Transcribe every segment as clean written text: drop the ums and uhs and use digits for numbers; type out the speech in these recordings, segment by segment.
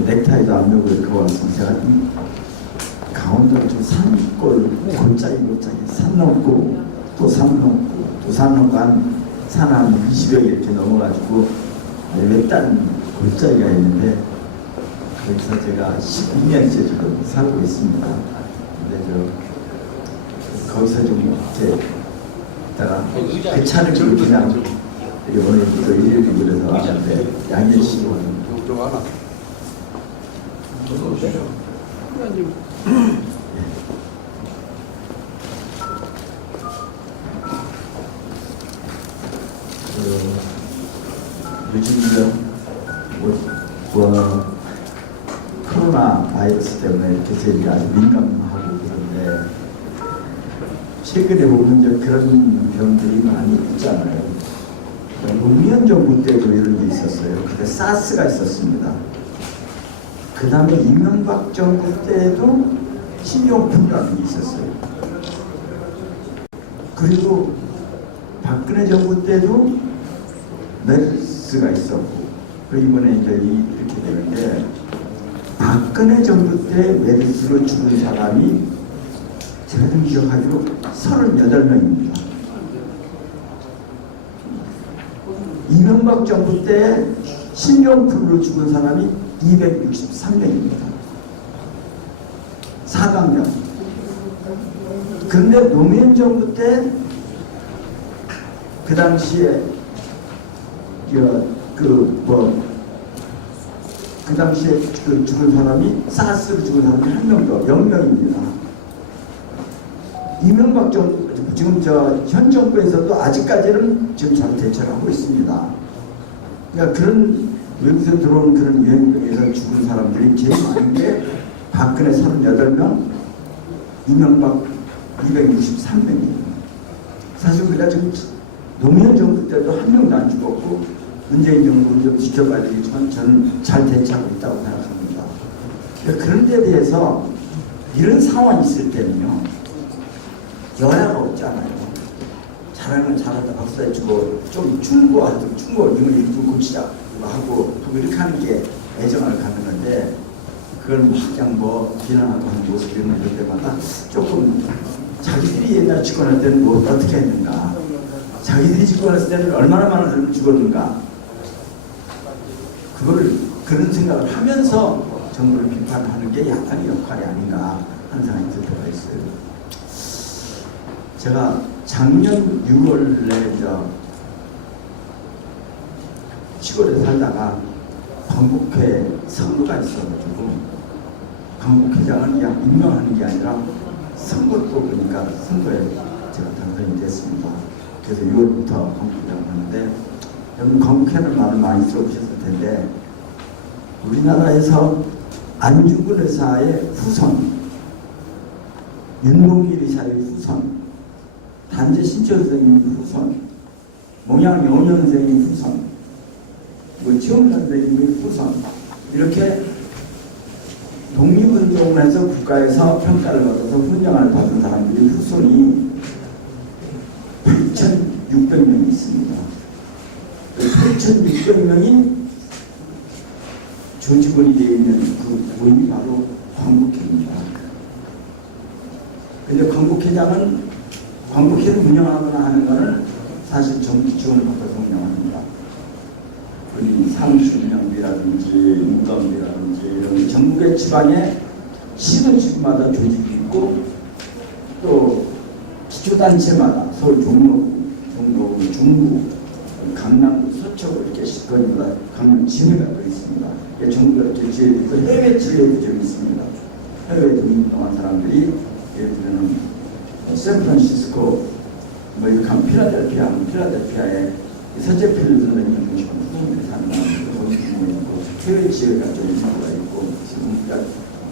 넥타이도 안 메고 이렇게 와서 제가 강원도 좀 산골 골짜기 산 넘고 또 산 넘고 또 산 넘고 한 20여 개 이렇게 넘어가지고 외딴 골짜기가 있는데 거기서 제가 12년째 지금 살고 있습니다. 근데 거기서 좀 이렇게 있다가 그 차를 그냥 오늘부터 일요일이 그래서 왔는데 양일시고 좀 하나. 저도 오시죠. 요즘 코로나 바이러스 때문에 이렇게 저희가 아주 민감하고 그런데 최근에 보면 그런 병들이 많이 있잖아요. 노무현 정부 때도 이런 게 있었어요. 그때 사스가 있었습니다. 그 다음에 이명박 정부 때도 신종플루라는 게 있었어요. 그리고 박근혜 정부 때도 메르스가 있었고, 그리고 이번에 이제 이렇게 되는데, 박근혜 정부 때 메르스로 죽은 사람이 제가 좀 기억하기로 38명입니다. 이명박 정부 때 신종플루로 죽은 사람이 263명입니다. 4강령. 그런데 노무현 정부 때 그 당시에 그 당시에 죽은 사람이 사스로 죽은 사람이 한 명도 0명입니다. 이명박 정부 지금 현 정부에서도 아직까지는 지금 잘 대처를 하고 있습니다. 그러니까 그런 외국에서 들어온 그런 유행병에서 죽은 사람들이 제일 많은 게 박근혜 38명, 이명박 263명이에요. 사실 우리가 지금 노무현 정부 때도 한 명도 안 죽었고 문재인 정부는 좀 지켜봐야 되겠지만 저는 잘 대처하고 있다고 생각합니다. 그러니까 그런 데 대해서 이런 상황이 있을 때는요, 여야가 없잖아요. 잘하면 잘한다 박수 해주고 좀 충고하고 이걸 좀 고치자 하고 이렇게 하는 게 애정을 갖는 건데, 그걸 그냥 비난하고 하는 모습이 있는 때마다 조금 자기들이 옛날 집권할 때는 어떻게 했는가, 자기들이 집권했을 때는 얼마나 많은 사람이 죽었는가, 그런 생각을 하면서 정부를 비판하는 게 약간의 역할이 아닌가 하는 생각이 들 때가 있어요. 제가 작년 6월에 시골에 살다가 광복회 선거가 있어가지고, 광복회장은 그냥 임명하는 게 아니라 선거를 뽑으니까 선거에 제가 당선이 됐습니다. 그래서 6월부터 광복회장을 하는데, 여러분 광복회는 말을 많이 들어보셨을 텐데, 우리나라에서 안중근 의사의 후손, 윤동길 의사의 후손, 단재 신철 선생님의 후손, 몽양 영원 선생님의 후손, 최홍 선생님의 후손, 이렇게 독립운동을 해서 국가에서 평가를 받아서 훈장을 받은 사람들의 후손이 8,600명이 있습니다. 8,600명이 조직원이 되어 있는 그 부분이 바로 광복회입니다. 그런데 광복회를 운영하거나 하는 것은 사실 정기 지원을 받아서 운영합니다. 우리 상수명비라든지 인건비라든지 이런 전국의 지방에 시도지구마다 조직이 있고, 또 기초단체마다 서울 종로, 중구, 강남, 서초구 이렇게 시권마다 강남 지회가 또 있습니다. 전국에 이렇게 지회도 있고 해외 지회도 좀 있습니다. 해외에 운동한 사람들이 예를 들면 샌프란시스코, 필라델피아에 서재필 선생님 중심으로 후원들이 사는 거기 있고, 해외 지회가 좀 있고가 있고, 지금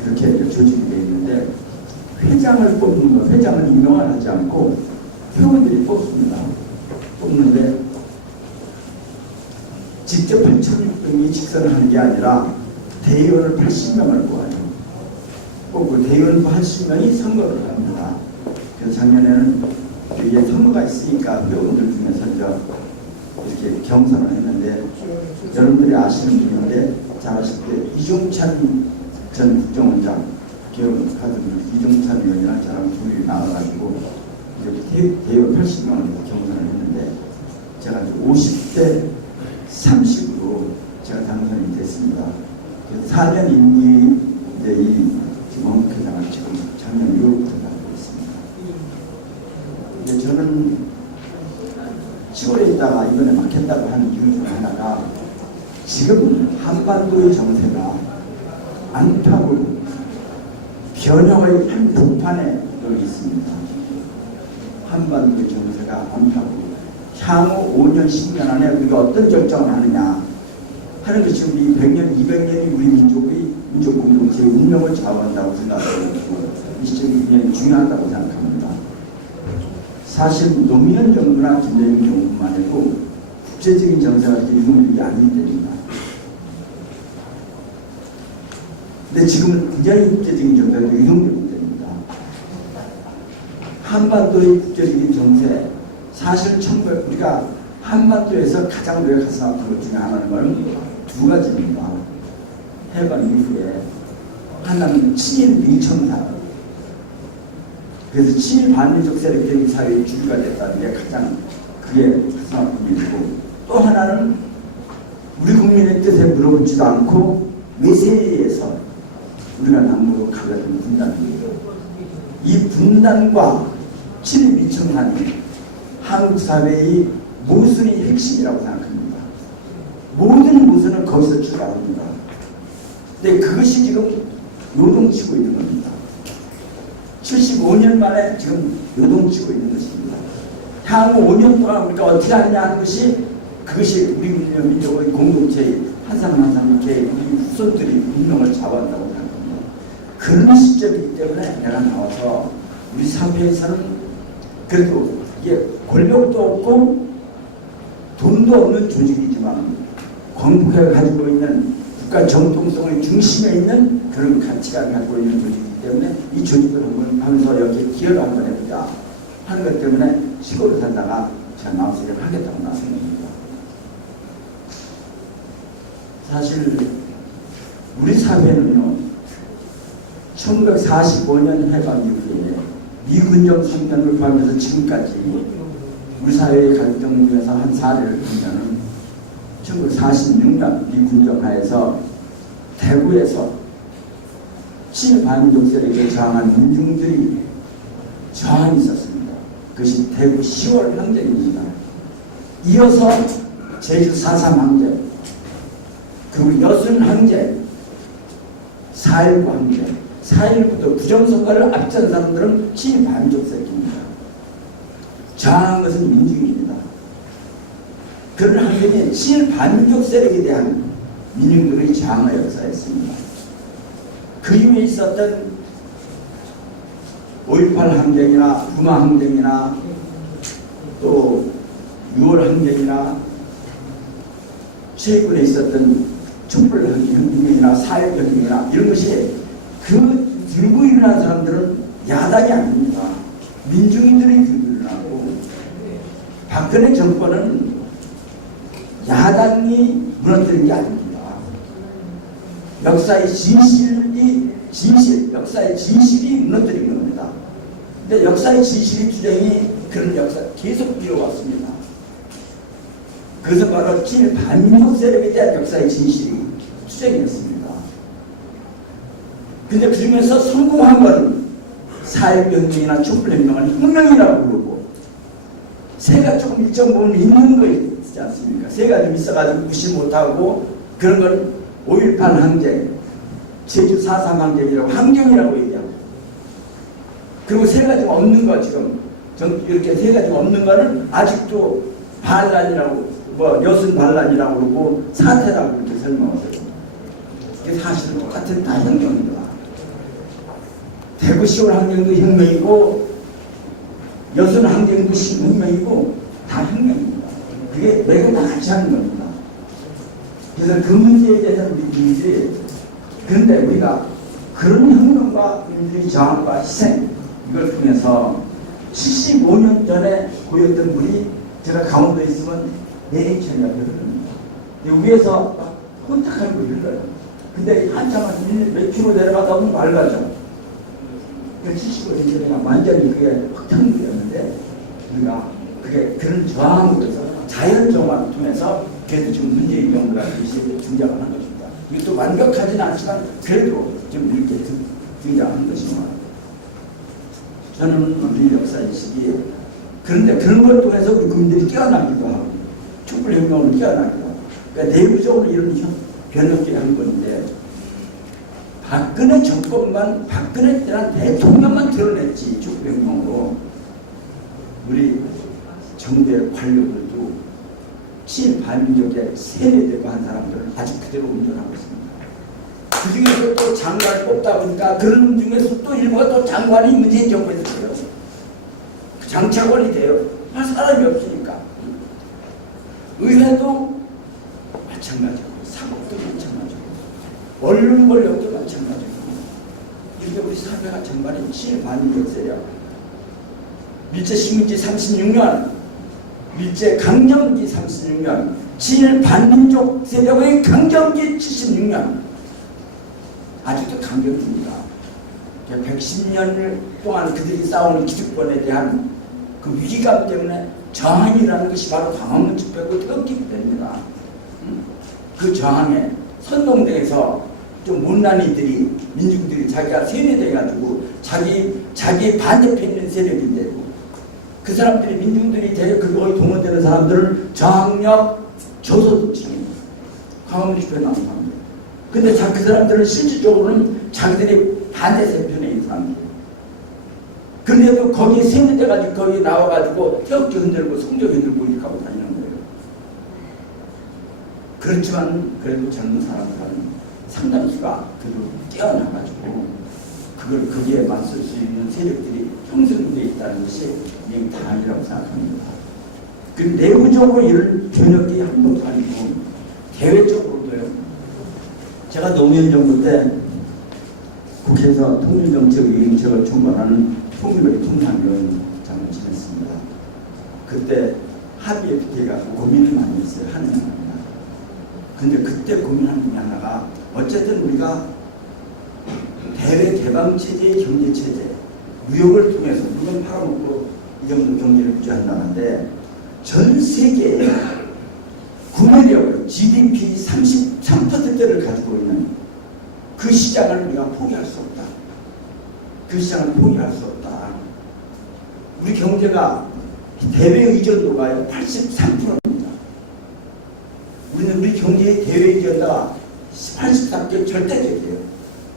그렇게 조직이 되어 있는데, 회장을 뽑는 거, 회장을 임명을 하지 않고 회원들이 뽑습니다. 뽑는데 직접 8,600명이 직선을 하는 게 아니라 대의원을 80명을 뽑아요. 뽑고 대의원 80명이 선거를 합니다. 그래서 작년에는 이게 선거가 있으니까 회원들 중에서 이렇게 경선을 했는데, 여러분들이 아시는 분인데 잘 아실 때 이종찬 전 국정원장 기억하던 이종찬 의원이랑 저랑 둘이 나와가지고 대여 80만 원 경선을 했는데 제가 50대 30으로 제가 당선이 됐습니다. 그래서 4년 임기 이제 이 지금 원부회장을 지금 작년 6월부터 하고 있습니다. 근데 저는 시골에 있다가 이번에 막혔다고 하는 이유 중 하나가 지금 한반도의 정세가 안타고 변형의 한복판에 여기 있습니다. 한반도의 정세가 안타고 향후 5년, 10년 안에 우리가 어떤 결정을 하느냐 하는 것이 우리 100년, 200년이 우리 민족 공동체의 운명을 좌우한다고 생각하고 이 시점이 굉장히 중요하다고 생각합니다. 사실 노무현 정부나 김대중 정부만 해도 국제적인 정세가 이렇게 유동적이 아니기 때문입니다. 근데 지금은 굉장히 국제적인 정세가 유동적이기 때문입니다. 한반도의 국제적인 정세, 사실 우리가 한반도에서 가장 우리가 가슴 아픈 것 중에 하나는 두 가지입니다. 해방 이후에 하나는 친일 밀청사, 그래서 친일 반민족 세력들이 사회의 주류가 됐다는 게 가장 그게 가슴 아픈 일이고, 또 하나는 우리 국민의 뜻에 물어보지도 않고 외세에 의해서 우리가 남북으로 갈라진 분단입니다. 이 분단과 친일 밀청산이 한국 사회의 모순의 핵심이라고 생각합니다. 모든 모순은 거기서 출발합니다. 근데 그것이 지금 요동치고 있는 겁니다. 75년 만에 지금 요동치고 있는 것입니다. 향후 5년 동안 우리가 어떻게 하느냐 하는 것이 그것이 우리 민족의 공동체의 한 사람 한 사람 이렇게 우리 후손들이 운명을 좌우한다고 생각합니다. 그런 시점이기 때문에 내가 나와서 우리 사회에서는 그래도 이게 권력도 없고 돈도 없는 조직이지만 광복회가 가지고 있는 국가 정통성의 중심에 있는 그런 가치관을 가지고 있는 조직이기 때문에 이 조직을 한번 하면서 이렇게 기여를 한번 해보자 하는 것 때문에 시골에 살다가 제가 나와서 일을 하겠다고 나섰습니다. 사실 우리 사회는요, 1945년 해방 이후에 미군정 3년을 포함해서 지금까지 우리 사회의 갈등 중에서 한 사례를 보면은 1946년 미군정 하에서 대구에서 친반민족 세력에 저항한 민중들이 저항이 있었습니다. 그것이 대구 10월 항쟁입니다. 이어서 제주 4.3 항쟁, 그리고 여순 항쟁, 4.19 항쟁, 4.19도 부정선거를 앞선 사람들은 친반민족 세력입니다. 저항한 것은 민중입니다. 그런 항쟁이 친반민족 세력에 대한 민중들의 저항의 역사였습니다. 그 이후에 있었던 5.18 항쟁이나 부마 항쟁이나 또 6월 항쟁이나 최근에 있었던 촛불 혁명이나 사회혁명이나 이런 것이 그 들고 일어난 사람들은 야당이 아닙니다. 민중인들이 들고 일어나고, 박근혜 정권은 야당이 무너뜨린 게 아닙니다. 역사의 역사의 진실이 무너뜨린 겁니다. 근데 역사의 진실이 투쟁이 그런 역사 계속 이어왔습니다. 그것은 바로 친반민족 세력에 대한 역사의 진실이 투쟁이었습니다. 근데 그 중에서 성공한 것은 사회혁명이나 촛불혁명을 혁명이라고 부르고, 새가 조금 일정 부분 있는 거 있지 않습니까? 새가 좀 있어가지고 무시 못하고, 그런 건 5.18 항쟁, 제주 4.3 항쟁이라고 항쟁이라고 얘기하고, 그리고 세 가지 없는 거 지금 이렇게 세 가지 없는 거는 아직도 반란이라고, 여순 반란이라고 그러고 사태라고 이렇게 설명하세요. 이게 사실은 똑같은 다 혁명입니다. 대구 10월 항쟁도 혁명이고 여순 항쟁도 혁명이고 다 혁명입니다. 그게 매우 다 같이 하는 겁니다. 그래서 그 문제에 대해서는 우리들이, 그런데 우리가 그런 혁명과 민주주의 저항과 희생, 이걸 통해서 75년 전에 보였던 물이 제가 강원도에 있으면 내리천이라고 그럽니다. 위에서 혼탁한 물이 흘러요. 근데 한참 몇 킬로 내려가다 보면 맑아져. 70% 그냥 완전히 그게 확탕되었는데 우리가 그게 그런 저항으로서 자연정화를 통해서 그래도 지금 문재인 정부가 등장을 한 것입니다. 이것도 완벽하지는 않지만 그래도 좀 이렇게 등장한 것입니다. 저는 우리 역사인식이 그런데 그런 걸 통해서 우리 국민들이 깨어나기도 하고 촛불혁명으로 깨어나기도 하고 그러니까 내부적으로 이런 변혁이 한 건데 박근혜 정권만 박근혜 때란 대통령만 드러냈지 촛불혁명으로 우리 정부의 관료들도 친반민족의 세뇌되고 한 사람들은 아직 그대로 운전하고 있습니다. 그 중에서 또 장관을 뽑다 보니까 그런 중에서 또 일부가 또 장관이 문재인 정부에서 돼요. 그 장차관이 돼요. 할 사람이 없으니까. 의회도 마찬가지고 사법도 마찬가지고 언론 권력도 마찬가지고 이렇게 우리 사회가 전반이 친반민족 세력 밀제 식민지 36년 밀제 강점기 36년 친반민족 세력의 강점기 76년 아직도 강경입니다. 110년 동안 그들이 싸우는 기득권에 대한 그 위기감 때문에 저항이라는 것이 바로 광화문 집회고 뜨겁기 때문입니다. 그 저항에 선동대에서 좀 못난 이들이 민중들이 자기가 세뇌돼가지고 자기 반대편에 있는 세력인데 그 사람들이 민중들이 거기 동원되는 사람들은 저항력 저소득층입니다. 광화문 집회에 나온 사람들. 근데 그 사람들은 실질적으로는 자기들이 반대 세편에 있는 사람들. 그런데도 거기에 세뇌돼가지고 거기 나와가지고 태극기 흔들고 성적 흔들고 이렇게 하고 다니는 거예요. 그렇지만 그래도 젊은 사람들은 상당수가 그래도 깨어나가지고 그걸 거기에 맞설 수 있는 세력들이 형성되어 있다는 것이 다행이라고 생각합니다. 그 내부적으로 이런 변혁이 한 것도 아니고 대외적으로도요. 제가 노무현 정부 때 국회에서 통일정책위원회를 총괄하는 통일통상위원장을 지냈습니다. 그때 합의에 비해가지고 고민을 많이 했어요. 하는 겁니다. 근데 그때 고민하는 게 하나가 어쨌든 우리가 대외 개방체제의 경제체제 무역을 통해서 물건 팔아먹고 이 정도 경제를 유지한다는데 전 세계에 구매력을 GDP 33%를 가지고 있는 그 시장을 우리가 포기할 수 없다. 그 시장을 포기할 수 없다. 우리 경제가 대외 의존도가 83%입니다. 우리는 우리 경제의 대외 의존도가 83% 절대적이에요.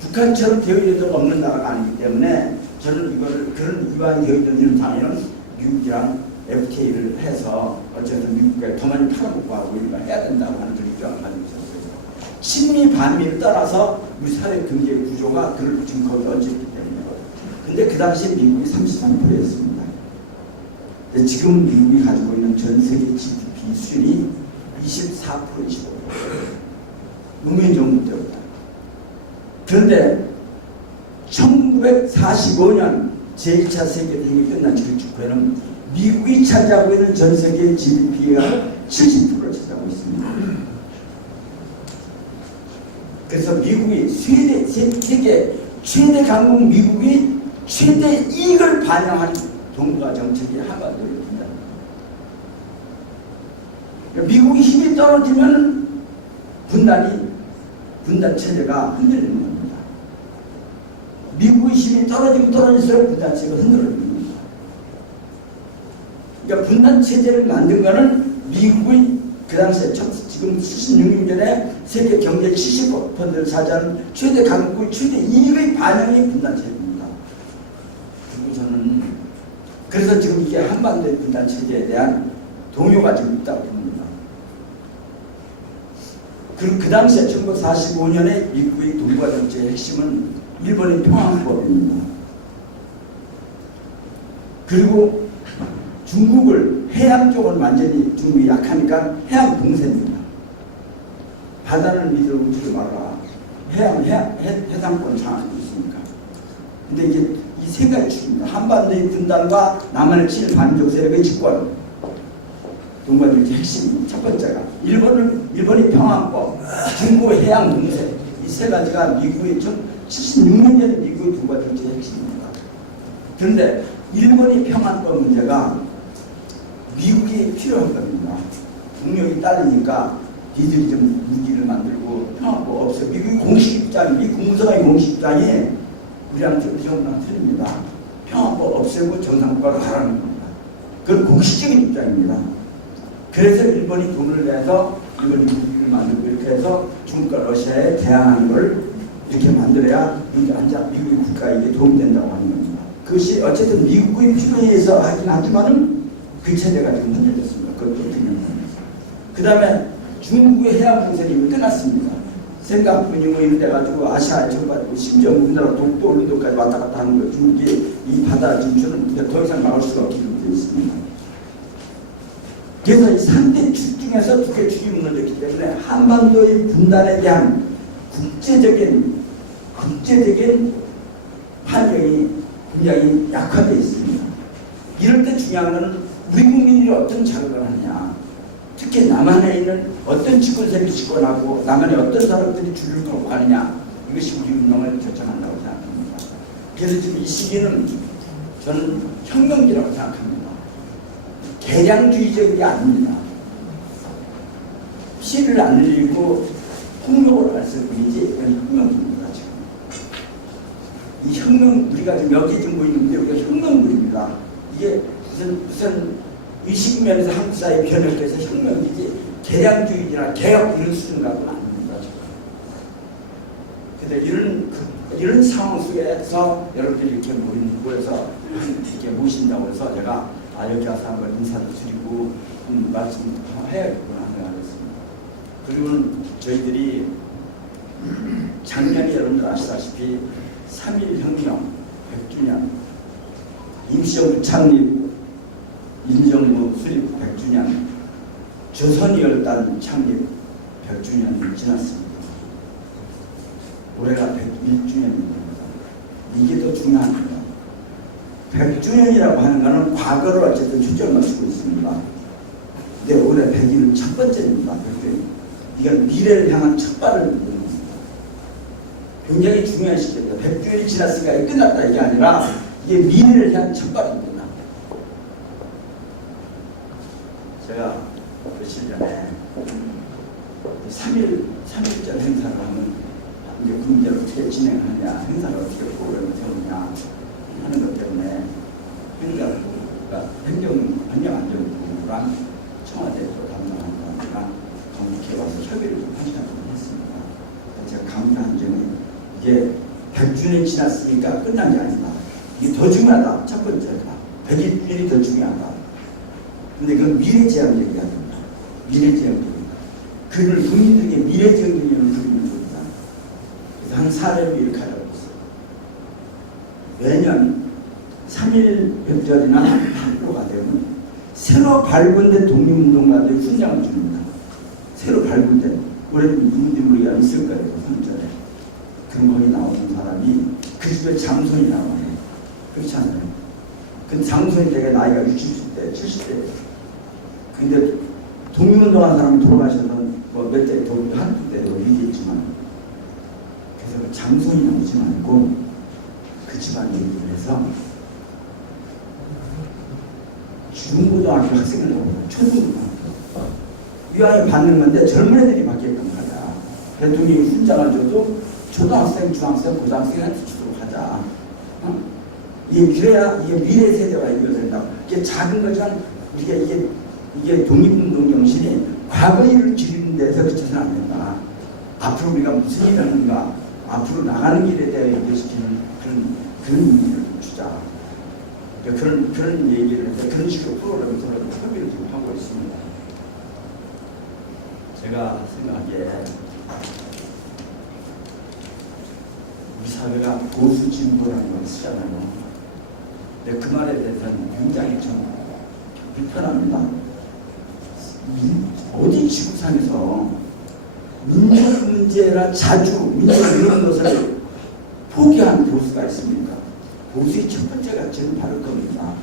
북한처럼 대외 의존도가 없는 나라가 아니기 때문에 저는 이걸 그런 이방 대외 의존도는 당연히 미국이랑 FTA를 해서 어쨌든 미국에 더 많이 팔아먹고 하고 우리가 해야 된다고 하는 그런 입장을 가지고 있었어요. 친미 반미를 따라서 우리 사회 경제 구조가 그걸 지금 거기 얹었기 때문에. 근데 그 당시 미국이 33%였습니다. 근데 지금 미국이 가지고 있는 전 세계 GDP 수준이 24%이시고 노무현 정부 때보다. 그런데 1945년 제1차 세계대전이 끝난 그 직후에는 미국이 차지하고 있는 전 세계 GDP가 70%를 차지하고 있습니다. 그래서 미국이 세계 최대 강국 미국이 최대 이익을 반영한 동북아 정책이 한반도입니다. 미국이 힘이 떨어지면 분단 체제가 흔들리는 겁니다. 미국의 힘이 떨어지면 떨어질수록 분단 체제가 흔들리는 겁니다. 그러니까 분단 체제를 만든 거는 미국의 그 당시에 지금 76년 전에 세계 경제 70%를 차지하는 최대 강국의 최대 이익의 반영이 분단 체제입니다. 그리고 저는 그래서 지금 이게 한반도의 분단 체제에 대한 동요가 지금 있다고 봅니다. 그리고 그 당시에 1945년에 미국의 동북아 정책의 핵심은 일본의 평화헌법입니다. 그리고 중국을 해양 쪽은 완전히 중국이 약하니까 해양 봉쇄입니다. 바다를 믿어 오지 말아라. 해상권 장악이 있으니까. 근데 이게 이 세 가지 축입니다. 한반도의 분단과 남한의 친반민족 세력의 집권. 동반의 핵심 첫 번째가 일본이 평화헌법, 중국의 해양 봉쇄. 이 세 가지가 미국의 76년에 미국의 두 가지 핵심입니다. 그런데 일본의 평안법 문제가 미국이 필요한 겁니다. 국력이 딸리니까 니들이 좀 무기를 만들고 평안법 없어요. 미국의 공식 입장이, 미 국무성의 공식 입장이 우리한테 틀립니다. 평안법 없애고 정상국가로 가라는 겁니다. 그건 공식적인 입장입니다. 그래서 일본이 돈을 내서 일본이 무기를 만들고 이렇게 해서 중국과 러시아에 대항하는 걸 이렇게 만들어야 미국의 국가에 도움된다고 하는 겁니다. 그것이 어쨌든 미국의 필요에 의해서 하긴 하지만은 그 체제가 지금 흔들렸습니다. 그것도 그 다음에 중국의 해양 공세는 끝났습니다. 생각뿐이 뭐 이런 데 가지고 아시아에 쳐가지고 심지어 우리나라 독도 울릉도까지 왔다 갔다 하는 거 중국이 이 바다 진출은 더 이상 막을 수가 없게 되어 있습니다. 그래서 이 3대 축 중에서 2개 축이 무너졌기 때문에 한반도의 분단에 대한 국제적인 환경이 굉장히 약화되어 있습니다. 이럴 때 중요한 것은 우리 국민들이 어떤 자극을 하느냐, 특히 남한에 있는 어떤 집권세력이 집권하고 남한에 어떤 사람들이 줄을 걸고 가느냐, 이것이 우리 운동을 결정한다고 생각합니다. 그래서 지금 이 시기는 저는 혁명기라고 생각합니다. 개량주의적인 게 아닙니다. 피해를 안 늘리고 폭력을 할 뿐이지 이건 혁명입니다. 지금 이 혁명, 우리가 지금 여기 지금 보이는데 우리가 혁명물입니다. 이게 무슨 의식면에서 한국 사회 변혁해서 혁명이지 개량주의나 개혁 이런 수준 갖고는 아닙니다. 그런데 이런 상황 속에서 여러분들이 이렇게 모여서 이렇게 모신다고 해서 제가 여기 와서 한번 인사도 드리고 말씀해야겠구나 생각했습니다. 그리고 저희들이 작년에 여러분들 아시다시피 3.1 혁명 100주년, 임시정부 창립, 민정부 수립 100주년, 조선열단 창립 100주년이 지났습니다. 올해가 101주년입니다. 이게 더 중요합니다. 100주년이라고 하는 것은 과거를 어쨌든 초점을 맞추고 있습니다. 근데 올해 100일은 첫 번째입니다. 100주년. 이건 미래를 향한 첫 발을 딛는 겁니다. 굉장히 중요한 시기입니다. 100주년이 지났으니까 이게 끝났다 이게 아니라 이게 미래를 향한 첫 발입니다. 제가 며칠 전에 3.1절 행사를 하면 이제 군대를 어떻게 진행하느냐, 행사를 어떻게 프로그램을 세우느냐 하는 것 때문에 행정안전부랑 청와대 담당하는 사람이랑 강북에 와서 협의를 좀 1시간 동안 했습니다. 제가 강조한 점이 이게 100주년이 지났으니까 끝난 게 아니다. 이게 더 중요하다. 첫 번째가 100일이 더 중요하다. 근데 그건 미래지향적이야 됩니다. 미래지향적이다. 그걸 국민들에게 미래지향적인 의미를 드리는 겁니다. 그래서 한 사례를 이렇게 하려고 했어요. 매년 3.1 명절이나 8.15가 되면 새로 발굴된 독립운동가들의 훈장을 줍니다. 새로 발굴된. 올해도 누군지 모르게 있을 거예요. 3절에. 그런 거기 나오는 사람이 그 집에 장손이 나와요. 그렇지 않아요? 그 장손이 되게 나이가 60대, 70대. 근데 독립운동한 사람이 돌아가셔서 뭐 몇 대, 한두 대도 얘기했지만, 그래서 그 장손이 나오지 말고 그 집안 얘기를 해서 중고등학교 학생을 나오고 초등고등학교 위안을 받는 건데 젊은 애들이 받게끔 하자. 대통령이 훈장을 줘도 초등학생, 중학생, 고등학생한테 주도록 하자. 그래야 이게 미래 세대가 연결된다고. 이게 작은 거지만 이게 독립운동 정신이 과거 일을 기리는 데서 그쳐서는 안 된다. 앞으로 우리가 무슨 일을 하는가, 앞으로 나가는 길에 대해 연결시키는 그런 의미를 주자. 그런 얘기를 해서 그런 식으로 프로그램을 협의를 지금 하고 있습니다. 제가 생각하기에 우리 사회가 보수 진보라는 걸 쓰잖아요. 근데 그 말에 대해서는 굉장히 좀 불편합니다. 어디 지구상에서 민족 문제나 자주 민족 이런 것을 포기한 보수가 있습니까? 보수의 첫 번째 가치는 바로 겁니다.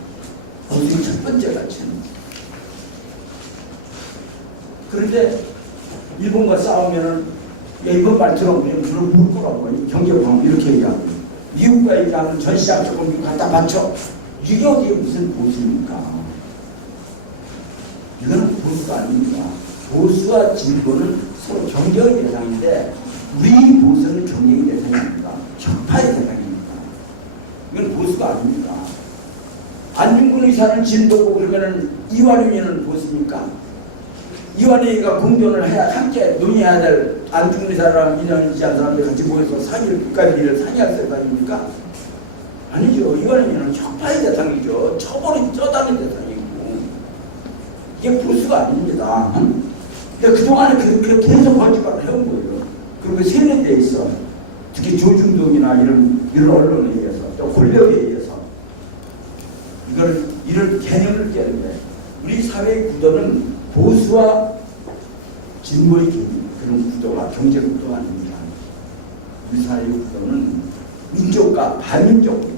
보수의 첫 번째 가치는. 그런데 일본과 싸우면은 이번 말 들어보면 물을 거라고 경제보험 이렇게 얘기하고 미국과 얘기하면 전시장 조금 미국 갖다 바쳐. 이게 어디에 무슨 보수입니까? 이거는 보수가 아닙니다. 보수와 진보는 서로 경쟁의 대상인데 우리 보수는 경쟁의 대상입니다. 혁파의 대상입니다. 이건 보수가 아닙니다. 안중근 의사는 진보고 그러면은 이완용이는 보수입니까? 이완용이가 공존을 해야 함께 논의해야 될 안중근 의사랑 이완용이한 사람들 같이 모여서 국가비리를 상의할 생각입니까? 아니죠. 이완용이는 혁파의 대상이죠. 처벌이 쩌다는 대상이고 이게 보수가 아닙니다. 근데 그동안에 그렇게 계속 거짓말을 해온 거예요. 그리고 세뇌되어 있어. 특히 조중동이나 이런 언론에 의해서 또 권력에 의해서 이런 개념을 깨는데 우리 사회의 구도는 보수와 진보의 그런 구도가 경제 구도가 아닙니다. 우리 사회의 구도는 민족과 반민족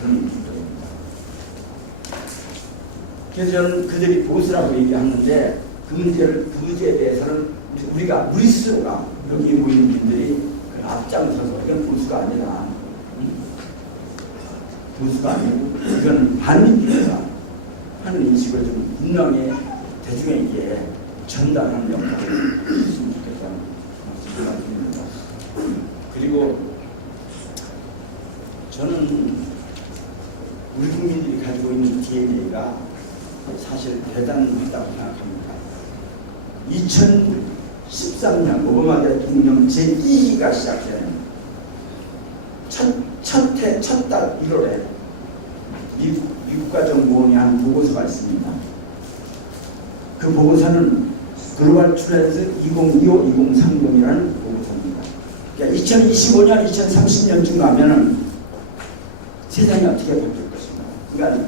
그런 구도입니다. 그래서 저는 그들이 보수라고 얘기하는데 그 문제에 대해서는 우리 스스로가 여기 모인 분들이 앞장서서 이건 보수가 아니라 보수가 아니고 이건 반민주의다 하는 인식을 좀 분명히 대중에게 전달하는 역할을 했으면 좋겠다는 말씀입니다. 그리고 저는 우리 국민들이 가지고 있는 DNA가 사실 대단하다고 생각합니다. 2013년 오바마 대통령 제2기가 시작된 첫 달 1월에 미국 국가정보원이 한 보고서가 있습니다. 그 보고서는 글로벌 트렌드 2025-2030이라는 보고서입니다. 그러니까 2025년, 2030년쯤 가면은 세상이 어떻게 바뀔 것인가. 그러니까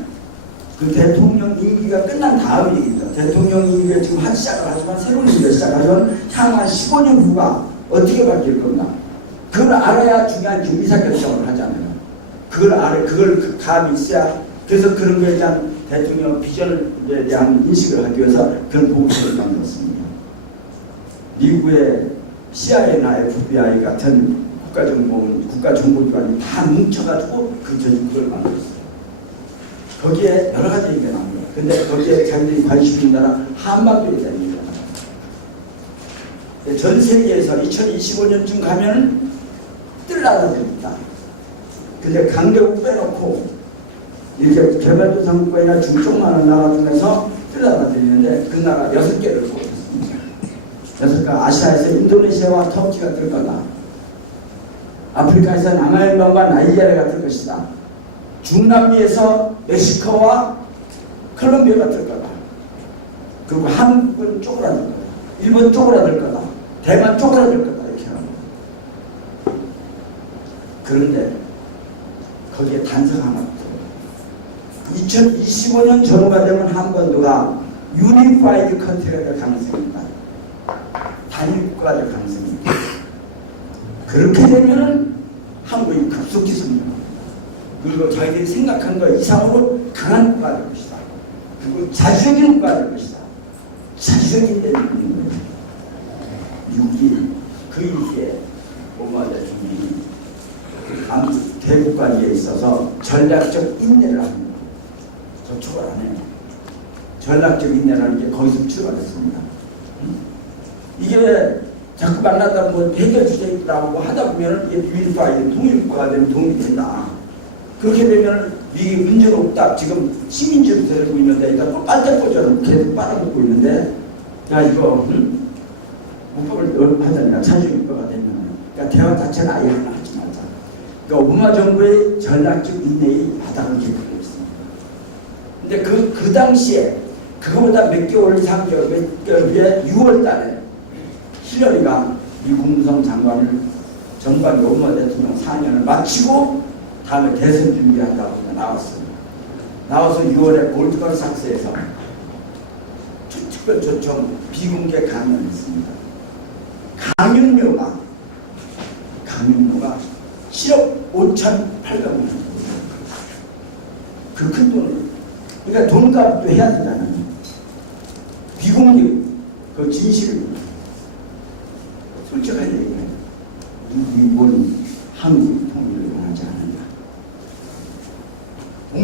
그 대통령 임기가 끝난 다음 얘기입니다. 대통령 임기가 지금 시작을 하지만 새로운 임기가 시작하면 향후 15년 후가 어떻게 바뀔 건가. 그걸 알아야 중요한 의사결정을 하잖아요. 그걸 감이 있어야 그래서 그런 거에 대한 대통령 비전에 대한 인식을 하기 위해서 그런 보고서를 만들었습니다. 미국의 CIA나 FBI 같은 국가정보기관이 다 뭉쳐가지고 그걸 만들었어요. 거기에 여러 가지 얘기가 나옵니다. 근데 거기에 자기들이 관심 있는 나라 한반도에 대한 얘기가 나옵니다. 전 세계에서 2025년쯤 가면 뜰 나라들입니다. 근데 강대국 빼놓고 이렇게 개발도상국가나 중쪽만한 나라 중에서 뜰 나라들이 있는데 그 나라 6개를 뽑았습니다. 6개 아시아에서 인도네시아와 터키가 뜰 거다. 아프리카에서 남아연방과 나이지리아가 뜰 것이다. 중남미에서 멕시코와 콜롬비아가 뜰 거다. 그리고 한국은 쪼그라들 거다. 일본 쪼그라들 거다. 대만 쪼그라들 거다. 이렇게 합니다. 그런데 거기에 단서 하나 없어요. 2025년 전후가 되면 한반도가 유니파이드 컨트리가 될 가능성이 있다. 단일국가가 될 가능성이 있다. 그렇게 되면은 한국이 급속히 성장합니다. 그리고 자기들이 생각한 것 이상으로 강한 국가가 될 것이다. 그리고 자주적인 국가가 될 것이다. 자주적인 데는 있는 거예요. 6일 그 이후에 오바마 대통령이 대국관계에 있어서 전략적 인내를 합니다. 저 초월 안 해요. 전략적 인내라는 게 거기서 출발했습니다. 이게 자꾸 만나다 뭐 해결 주제라고 하다 보면 이게 유니파이드 통일국가가 되면 도움이 된다. 그렇게 되면 미국이 문제가 없다. 지금 시민주의로 데리고 있는데 일단 빨대포처럼 계속 빨아먹고 있는데 야 이거 문법을 하자니까 자주국가가 되면 그러니까 대화 자체는 아예 하나 하지 말자. 그러니까 오바마 정부의 전략적 인내의 바닥을 기록하고 있습니다. 근데 그 당시에 그거보다 몇 개월 이상 몇 개월 후에 6월 달에 힐러리가 미 국무성 장관을 전반기 오바마 대통령 4년을 마치고 다음에 대선 준비한다고 나왔습니다. 나와서 6월에 골드만삭스에서 특별 초청 비공개 강연을 했습니다. 강연료가 7억 5,800만 원. 그 큰 돈을. 그러니까 돈값도 해야 되잖아요. 비공개, 그 진실을 솔직하게 얘기해요.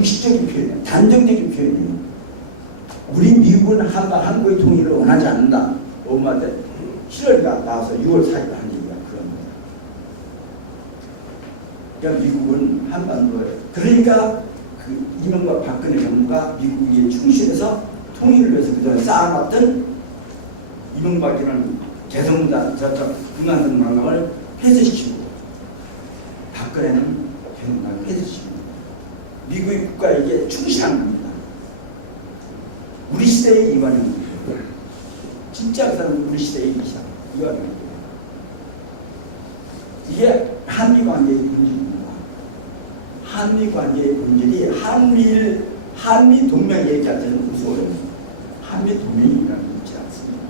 공식적인 표현이에요. 단정적인 표현이에요. 우리 미국은 한국의 통일을 원하지 않는다. 엄마한테 7월가 나와서 6월 4일 한 얘기가 그런 거예요. 그러니까 미국은 한반도에 그러니까 그 이명박 박근혜 정부가 미국에 충실해서 통일을 위해서 그동안 쌓아놨던 이명박이라는 개성무단 북한성당을 폐쇄시키고 박근혜는 개성당을 폐쇄시키고 미국의 국가에게 충실한 겁니다. 우리 시대의 이완입니다. 진짜 그 사람은 우리 시대의 이완입니다. 이게 한미관계의 본질입니다. 한미관계의 본질이 한미동맹 얘기할 때는 무서워요. 한미동맹이라는 게 있지 않습니다.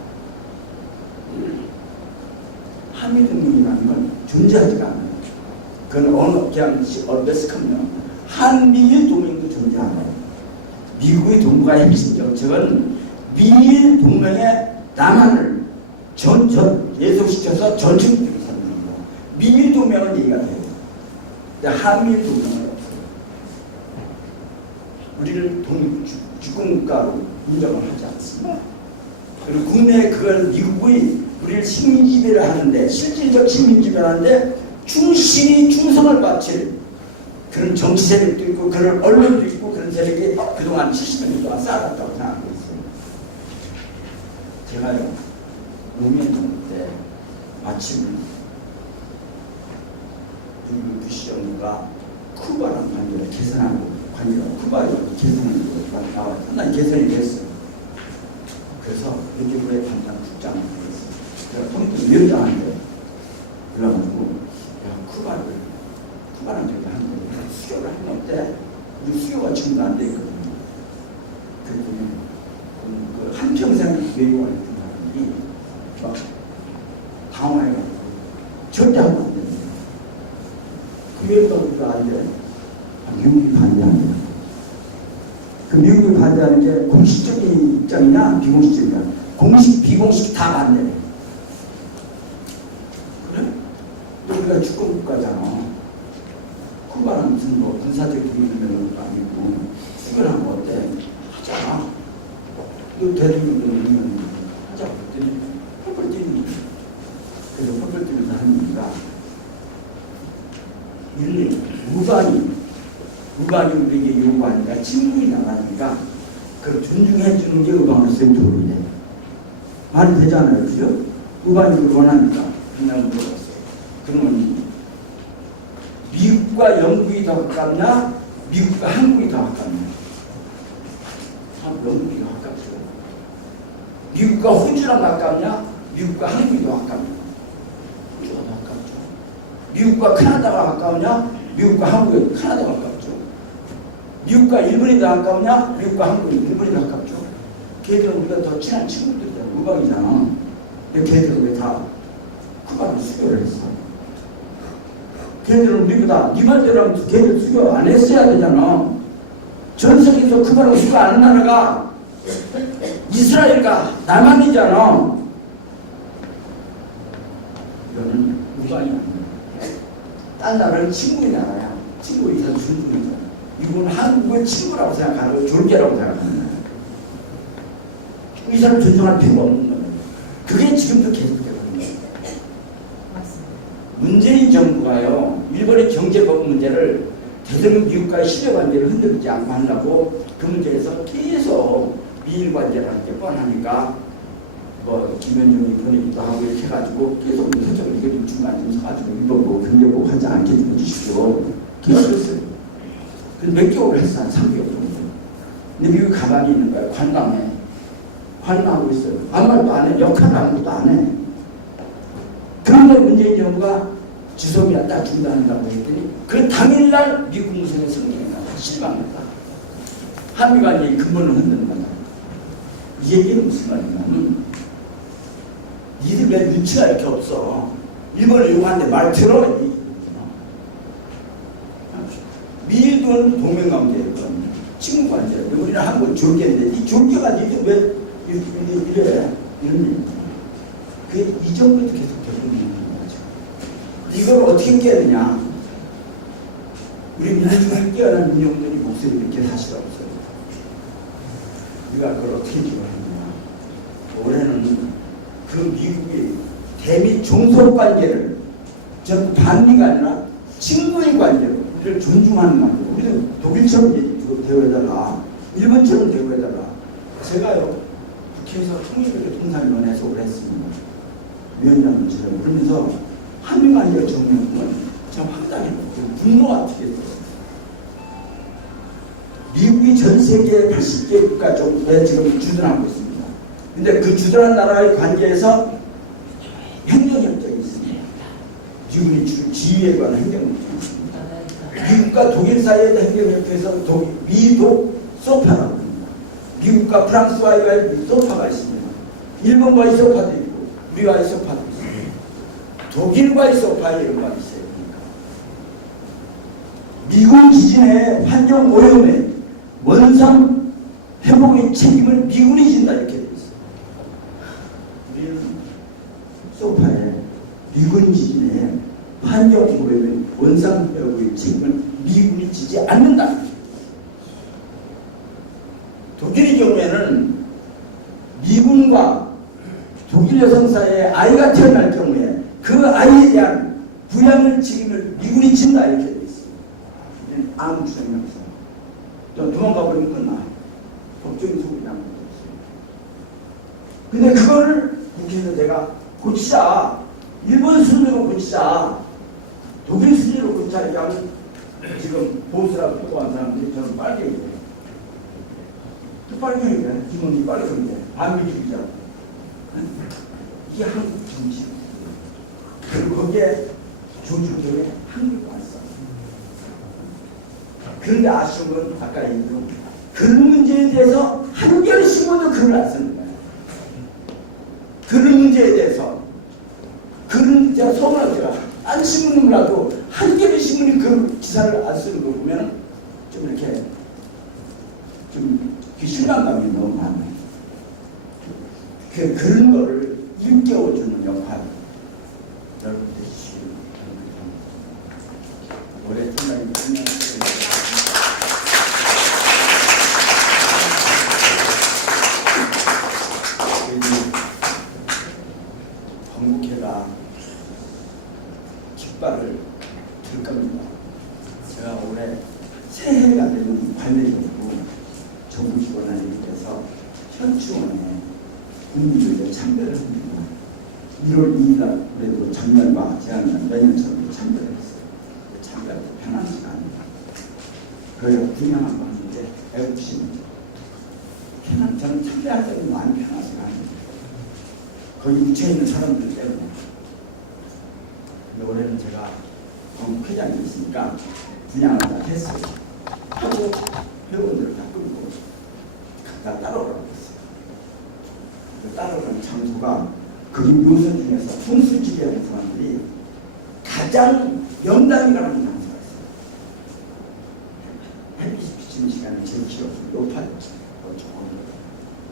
한미동맹이라는 건 존재하지가 않아요. 그건 그냥 매스컴이요. 한미일 동맹도 존재하나요? 미국의 동북아의 핵심 정책은 미일 동맹의 남한을 예속시켜서 전층적으로 삼는 겁니다. 미일 동맹은 얘기가 돼요. 근데 한미일 동맹은 없어요. 우리를 주권국가로 인정을 하지 않습니다. 그리고 국내에 그걸 미국의 우리를 식민지배를 하는데 실질적 식민지배를 하는데 충실히 충성을 바칠 그런 정치 세력도 있고 그런 언론도 있고 그런 세력이 그동안 70년 동안 쌓아갔다고 생각하고 있어요. 제가요 노무현 정부 때 마침 부시 정부가 쿠바랑 관계를 개선하고 쿠바에 개선을 나와요. 상당히 개선이 됐어요. 그래서 외교부의 담당 국장을 했어요. 제가 통일위원장한테 그래가지고 쿠바랑 저기 하는데 수교를 하면 어때? 우리 수교가 지금도 안 돼 있거든요. 그랬더니 그 한평생 외교관이 있던 사람이 막 당황해가지고 절대 하면 안 됩니다. 그 외교관도 안 돼. 미국이 반대합니다. 그 미국이 반대하는 게 공식적인 입장이냐 비공식적이냐. 공식 비공식 다 반대해. 그래? 우리가 주권국가잖아. 쿠바는 무슨 뭐 군사적 동맹이라는 것도 아니고 수교를 하면 어때? 하자. 너 대통령은 하자. 그랬더니 펄펄 뛰는 거야. 그래서 펄펄 뛰면서 하는 얘기가 우리는 우방이 우리에게 요구하니까 친구이 나가니까 그걸 존중해 주는 게 우방으로서의 도움이 돼. 말이 되잖아요. 그죠? 우방이 그걸 원하니까 그냥 물어봤어요. 그러면 미국과 영국이 더 가깝냐? 미국과 한국이 더 가깝냐? 영국이 더 가깝죠. 미국과 호주랑 가깝냐? 미국과 한국이 더 가깝냐? 호주가 더 가깝죠. 미국과 캐나다가 가까우냐? 미국과 한국이 캐나다가 가깝죠. 미국과 일본이 더 가까우냐? 미국과 한국이 일본이 더 가깝죠. 걔들은 우리가 더 친한 친구들이잖아. 우방이잖아. 근데 걔들은 왜 다 쿠바를 수교를 했어? 걔들은 우리보다 네 말대로 하면 걔들 수교 안 했어야 되잖아. 전 세계에서 쿠바랑 수교 안 하는 나라가 이스라엘과 남한이잖아. 이거는 우방이 아니야. 딴 나라는 친구의 나라야. 친구 이상 존중이잖아. 이건 한국의 친구라고 생각하고 졸개라고 생각하는 거야. 이 사람 존중할 필요가 없는 거예요. 그게 지금도 계속되고 있는 거예요. 문재인 정부가요, 일본의 경제법 문제를 대통령 미국과의 신뢰관계를 흔들지 않고 하려고 그 문제에서 계속 미일 관계를 하는 게 뻔하니까 뭐 김현정이 보내기도 하고 이렇게 해가지고 계속 문서적으로 이거 좀 중간에 좀 서가지고 일본고 경제법 하지 않게 좀 해주십시오. 계속 했어요. 그래서 몇 개월 했어. 한 3개월 정도. 근데 미국 가만히 있는 거야. 관광해. 관광하고 있어요. 아무 말도 안 해. 역할 아무것도 안 해. 그런데 문재인 정부가 주석이나 딱 중단한다고 했더니 그 당일날 미국 무선에 승리했다. 실망했다. 한미관계의 근본을 흔드는 거다. 이 얘기는 무슨 말이냐면 니들 왜 눈치가 이렇게 없어. 일본을 요구하는데 말 들어. 미일도는 동맹관계였거든요. 친구관계. 우리는 한국 졸개인데 이 졸개가 니들 왜 이래? 이런 얘기입니다. 그게 이 정도도 계속 되고 있는 거죠. 이걸 어떻게 깨느냐? 우리 민중을 뛰어난 민영들이 목소리 이렇게 다시 없어요. 우리가 그걸 어떻게 지원했냐. 올해는 그 미국의 대미 종속 관계를 전 반미가 아니라 친구의 관계로 우리를 존중하는 관계로 우리도 독일처럼 대우해달라, 일본처럼 대우해달라. 제가요 국회에서 통일교류 통상위원회에서 오래 했습니다. 위원장님처럼. 그러면서 한미관계 정리는 참 황당해요. 분노가 튀겠어요. 미국이 전 세계 80개 국가 정도에 지금 주둔하고 있습니다. 근데 그 주둔한 나라의 관계에서 행정협정이 있습니다. 미국이 지휘에 관한 행정협정이 있습니다. 미국과 독일 사이에도 행정협정에서 미독 소파라고 합니다. 미국과 프랑스와의 소파가 있습니다. 일본과의 소파도 있고 우리와의 소파도 있습니다. 독일과의 소파에 이런 거 있어요. 미군 지진의 환경 오염에 원상 회복의 책임을 미군이 진다 이렇게 되어 있습니다. 우리는 소파에 미군 지진의 환경 오염에 원상 회복의 책임을 미군이 지지 않는다. 독일의 경우에는 미군과 독일 여성 사이에 아이가 태어날 경우에 그 아이에 대한 부양을 책임을 미군이 진다 이렇게 되어 있습니다. 아무 주장이면서 또 도망가 버리면 끝나. 법적인 소급이 나는 것도 있어요. 근데 그거를 국회에서 내가 고치자. 일본 순위로 고치자. 독일 순위로 고치자. 이하면 지금 보수라고 표고한 사람들이 저는 빨리 얘기해요. 또 빨리 얘기해. 김원이 빨리 얘기해. 반미주의자. 이게 한국 정치. 그리고 거기에 조주적에 한국과 왔어. 그런데 아쉬운 건 아까 얘기한 글 문제에 대해서 한겨레 신문도 글을 안 쓰는 거예요. 글 문제에 대해서 글은 제가 서운한 제가 딴 신문이라도 한겨레 신문이 그 기사를 안 쓰는 거 보면 좀 이렇게 좀 실망감이 너무 많아요. 그 그런 거를 일깨워주는 역할 여러분들이 주시기 바랍니다. 올해 팀장님 건국회가 깃발을 들 겁니다. 제가 올해 새해가 되는 관례적으로 정부 기관장님께서 현충원에 국민들에게 참배를 합니다. 1월 2일 날 그래도 작년과 재작년 매년처럼 참배를 했어요. 참배할 때 편한 시간입니다. 그걸 분양하고 하는데 애국심입니다. 저는 참배할 때는 많이 편한 시간입니다. 거기 묻혀있는 사람들 때문에. 근데 올해는 제가 회장이 있으니까 분양을 다 했어요. 하고 회원들을 다 끌고 갖다 따라오라고 했어요. 그 따라오는 장소가 거기 묘소 중에서 풍수지게 하는 사람들이 가장 명당이라는 장소가 있어요. 햇빛이 비치는 시간이 제일 길어서 높아요.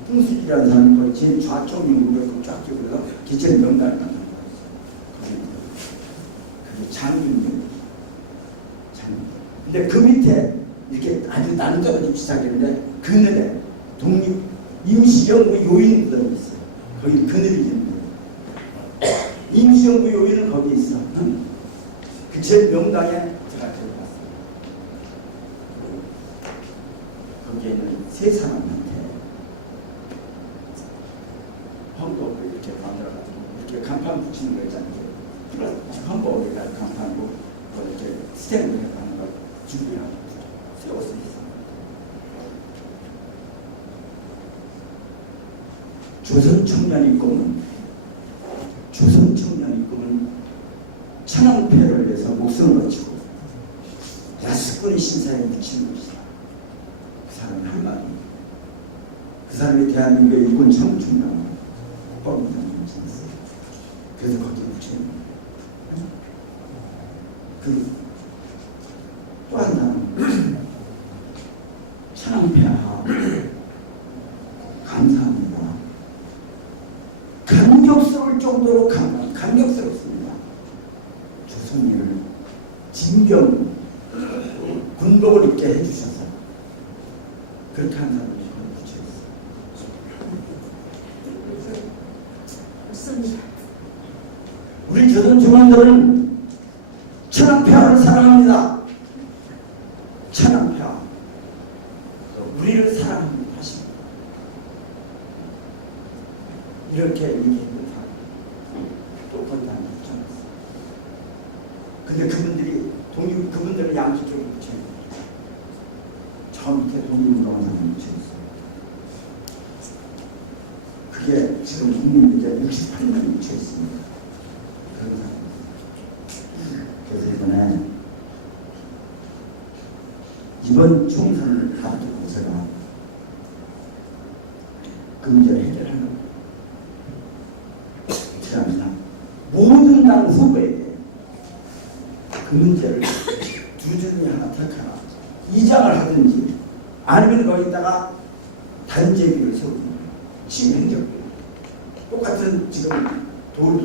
풍수지라는 사람이 제일 좌쪽 미국을 쫙 끼고서 기체를 명당이라는 사람이 있어요. 그게 장균입니다. 근데 그 밑에 이렇게 아주 난적하게 시작했는데 그늘에 독립 임시정부 요인들이 있어요. 거기 그늘이 있는데 임시정부 요인은 거기 있어. 그 제일 명당에 제가 들어갔어요. 거기에는 세 사람한테 헌법을 이렇게 만들어가지고 이렇게 간판 붙이는 거 있잖아요. 헌법을 간판으로 이렇게 스탠드 하는 걸 준비하고 세웠습니다. 조선 청년의 꿈은 천황폐를 위해서 목숨을 바치고 야스꾼의 신사에 묻히는 것이다. 그 사람은 할 말입니다. 그 사람이 대한민국의 일본 청중이라고 법무장관을 지냈어요. 그래서 거기에 묻히는 거예요. 또 한 사람 천황폐하 감사합니다. 감격스러울 정도로 감격스럽습니다. 조선인을 진경 군복을 입게 해주셔서 그렇게 한 사람이 구체였어요. 우리 조선 중원들은 천황폐하를 사랑합니다. 천황폐하 우리를 사랑합니다. 하십니다. 이렇게 얘기했는데 또 건담을 붙여놨어요. 근데 그분들은 양쪽 쪽에 붙여있어요. 저 밑에 독립운동한 사람이 붙여있어요. 그게 지금 국민들께 68년이 붙여있습니다. 그런 사람. 그래서 이번 총선을 앞두고 제가 그 문제를 해결하는 겁니다. 어떻게 합니다. 모든 당 후보에게 그 문제를 두 중에 하나 택하라. 이장을 하든지 아니면 거기다가 단죄비를 세우든지 시행정비 똑같은 지금 도로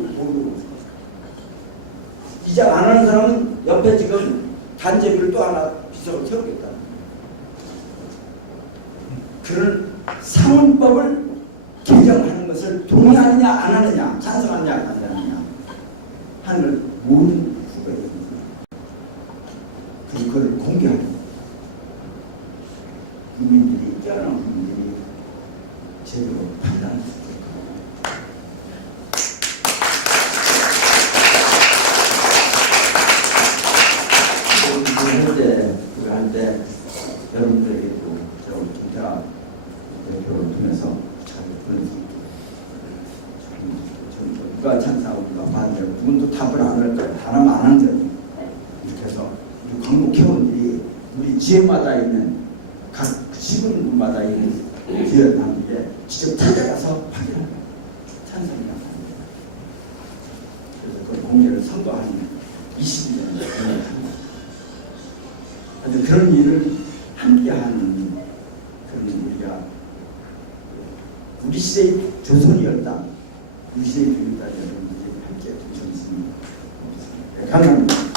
이장 안 하는 사람은 옆에 지금 단죄비를 또 하나 비석을 세우겠다. 그런 상원법을 개정하는 것을 동의하느냐 안 하느냐, 찬성하느냐 안 하느냐 하는 걸 모든 후보에 그리고 그걸 공개하는 국민들이 뛰어난 국민들이 제대로 판단할 수 있도록 현재 우리 할 때 여러분들에게도 제가 대표를 통해서 잘 누가 찬성하고 누가 반대하고 누군도 답을 안 할 거예요. 하나만 안 한 대로 이렇게 해서 우리 광복회원들이 우리 지역마다 있는 각 시군마다 있는 지역단위에 직접 찾아가서 확인하는 거예요. 찬성이나 반대. 그래서 그 공개를 선도하는 20년 아주 그런 일을 함께하는 그런 우리가 우리 시대의 조선이었다. 우리 시대의 조선이었다. 여러분들이 함께 좀 있습니다. 감사합니다.